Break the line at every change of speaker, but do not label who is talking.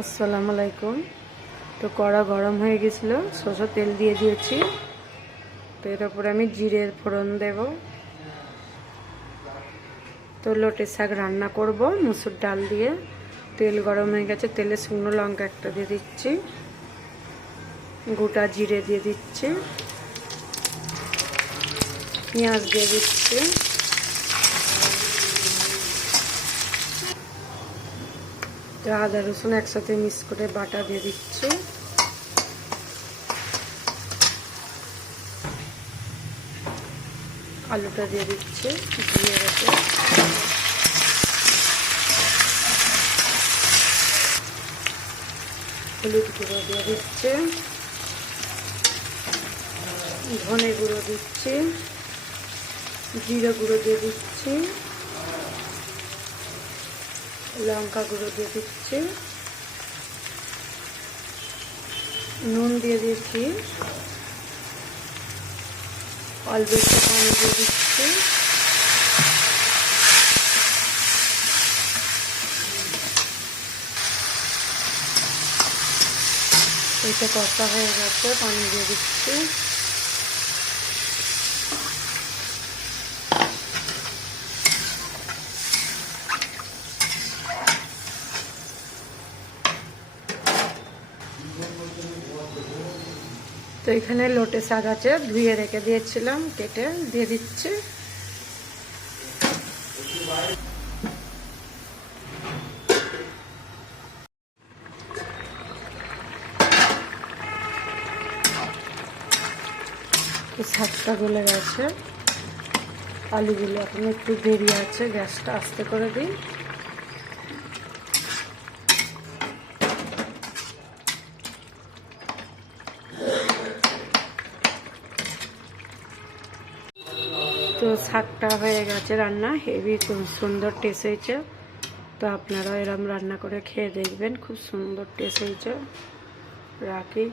আসসালামু আলাইকুম। তো কড়া গরম হয়ে গেছিল সরষের তেল দিয়ে দিয়েছি। তো এর উপরে আমি জিরের ফোড়ন দেব। তো লোটে শাক রান্না করব, মুসুর ডাল দিয়ে। তেল গরম হয়ে গেছে, তেলে শুকনো লঙ্কা একটা দিয়ে দিচ্ছি। গোটা জিরে দিয়ে দিচ্ছি। পেঁয়াজ দিয়ে দিচ্ছি। তো আদা, রসুন একসাথে মিক্স করে বাটা দিয়ে দিচ্ছি। আলুটা দিয়ে দিচ্ছি দিয়ে রেখে হলুদ গুঁড়ো দিয়ে দিচ্ছে। ধনে গুঁড়ো দিচ্ছি। জিরে গুঁড়ো দিয়ে দিচ্ছি। লঙ্কা গুঁড়ো দিয়ে দিচ্ছি। নুন দিয়ে দিচ্ছি অল্প একটু পানি দিয়ে দিচ্ছি। এটা কষা হয়ে গেছে, পানি দিয়ে দিচ্ছি। তো এখানে লোটে শাক আছে, ধুয়ে রেখে দিয়েছিলাম, কেটে দিয়ে দিচ্ছি। শাকটা গলে গেছে। আলুগুলো এখন একটু দেরি আছে, গ্যাসটা আস্তে করে দিই। তো শাকটা হয়ে গেছে রান্না, হেভি সুন্দর টেস্ট হয়েছে। তো আপনারা এরম রান্না করে খেয়ে দেখবেন, খুব সুন্দর টেস্ট হয়েছে। রাখি।